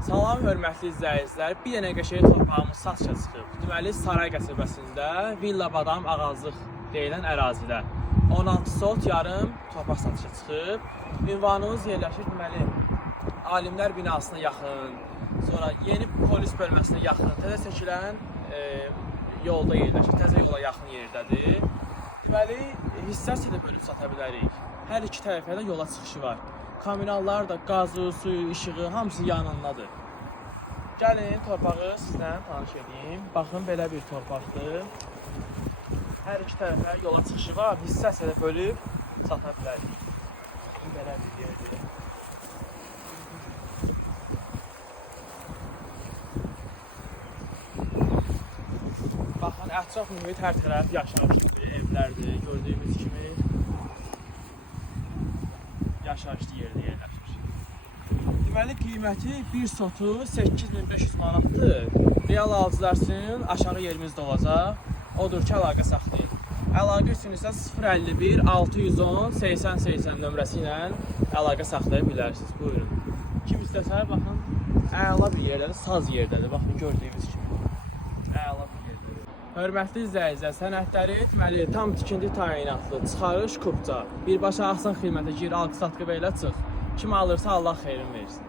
Salam hörmətli izləyicilər, bir dənə qəşəng torpağımız satışa çıxıb. Deməli, Saray qəsəbəsində Villa Badam Ağazlıq deyilən ərazidə 16 sot yarım torpaq satışa çıxıb. Ünvanımız yerləşir, deməli, Alimlər binasına yaxın, sonra yeni polis bölməsinə yaxın, təzə seçilən yolda yerləşir, təzə yola yaxın yerdədir. Deməli, hissəsilə bölüb sata bilərik. Hər iki tərəfə də yola çıxışı var. Kommunallar da, qazı, suyu, işığı, hamısı yanındadır. Gəlin, torpağı sizlə tanış edeyim. Baxın, belə bir torpaqdır. Hər iki tərəfə yola çıxışı var, hissəsilə bölüb sata bilərik. Belə bir yerdir. Baxın, ətraf mühit hər tərəf yaşayışlı evlərdir. Gördüyümüz kimi yaşayışlı yerdə yerləşir. Deməli, qiyməti bir sotu 8500 manatdır. Real alıcılar üçün aşağı yerimizdə olacaq. Odur ki, əlaqə saxlayın. Əlaqə üçün isə 051 610 80 80 nömrəsi ilə əlaqə saxlaya bilərsiniz. Buyurun. Kim istəsə, baxın, əla bir yerdədir, saz yerdədir. Baxın, gördüyünüz kimi. Əla bir yerdədir. Hörmətli izləyicilər, sənədləri etməli, tam tikinti təyinatlı, çıxarış kupça, birbaşa axsan xidmətə gir, alqı-satqı və ilə çıx. Kim alırsa Allah xeyrin versin.